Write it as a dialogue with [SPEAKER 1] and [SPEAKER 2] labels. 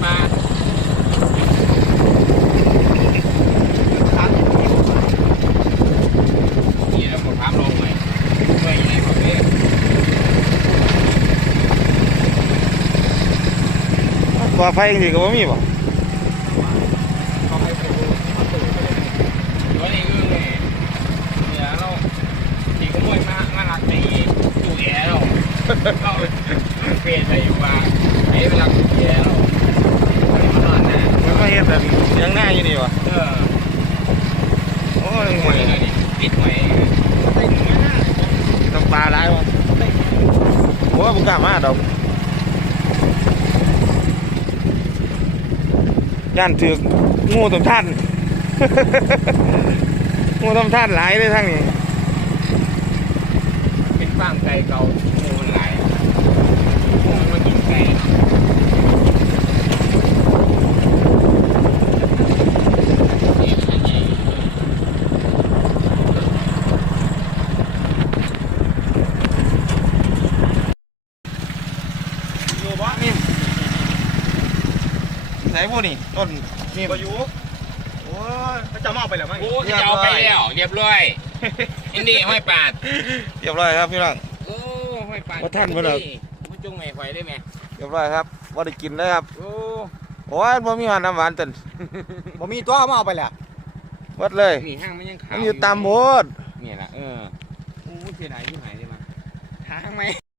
[SPEAKER 1] ปลานี่แล้วหมดความลงเลยเมื่อยังไงผมเนี่ย
[SPEAKER 2] ก่อไฟจริงๆก็ไม่มีป่ะ
[SPEAKER 1] ตัวนี้คือเนี่ยเราตีขโมยมาลักตีตู้แอร์เราเราเปลี่ยนไปอยู่ว่าไอ้เวลาตู้แอร์เราไม่นอนนะ
[SPEAKER 2] มันก็เห็นแต่ยังหน้าอยู่นี่ป่ะโอ้ย
[SPEAKER 1] หวยเลยดิปิดหวยไอ้หนูน่า
[SPEAKER 2] ต้องปลาร้ายป่ะโอ้ยบุกกล้ามาดอกย่านถืองูตมท่าน งูตมท่านหลายเลยทั้งนี้
[SPEAKER 1] เป็นฟางไก่เก่างูมันไหลงูมันกินไก่
[SPEAKER 2] อยู่บ้านนี่ไหนพวกนี่ต้นนี่ก็อยู่โอ้ยเขาจะเอาไปแล้วมั้ง
[SPEAKER 1] โอ้จะเอาไปแล้วเรียบร้อยอินดี้ห้อยปาด
[SPEAKER 2] เรียบร้อยครับพี่น้อง
[SPEAKER 1] โอ้ห้อยปาด
[SPEAKER 2] ว่าท่านบ่ล่ะ
[SPEAKER 1] มันจุงไม่ไหวได้ไหม
[SPEAKER 2] เรียบร้อยครับว่าได้กินเลยครับ
[SPEAKER 1] โอ้
[SPEAKER 2] โอ้ยบ่มีหวานน้ำหวานตัน
[SPEAKER 3] บ่มีตัวมาเอาไปแหละ
[SPEAKER 2] วัดเลย
[SPEAKER 1] นี่ห้างมันยังขาว
[SPEAKER 2] มันอยู่ตามโบสถ์
[SPEAKER 1] เนี่ยแหละโอ้เสียดายที่หายเลยมาทางไหม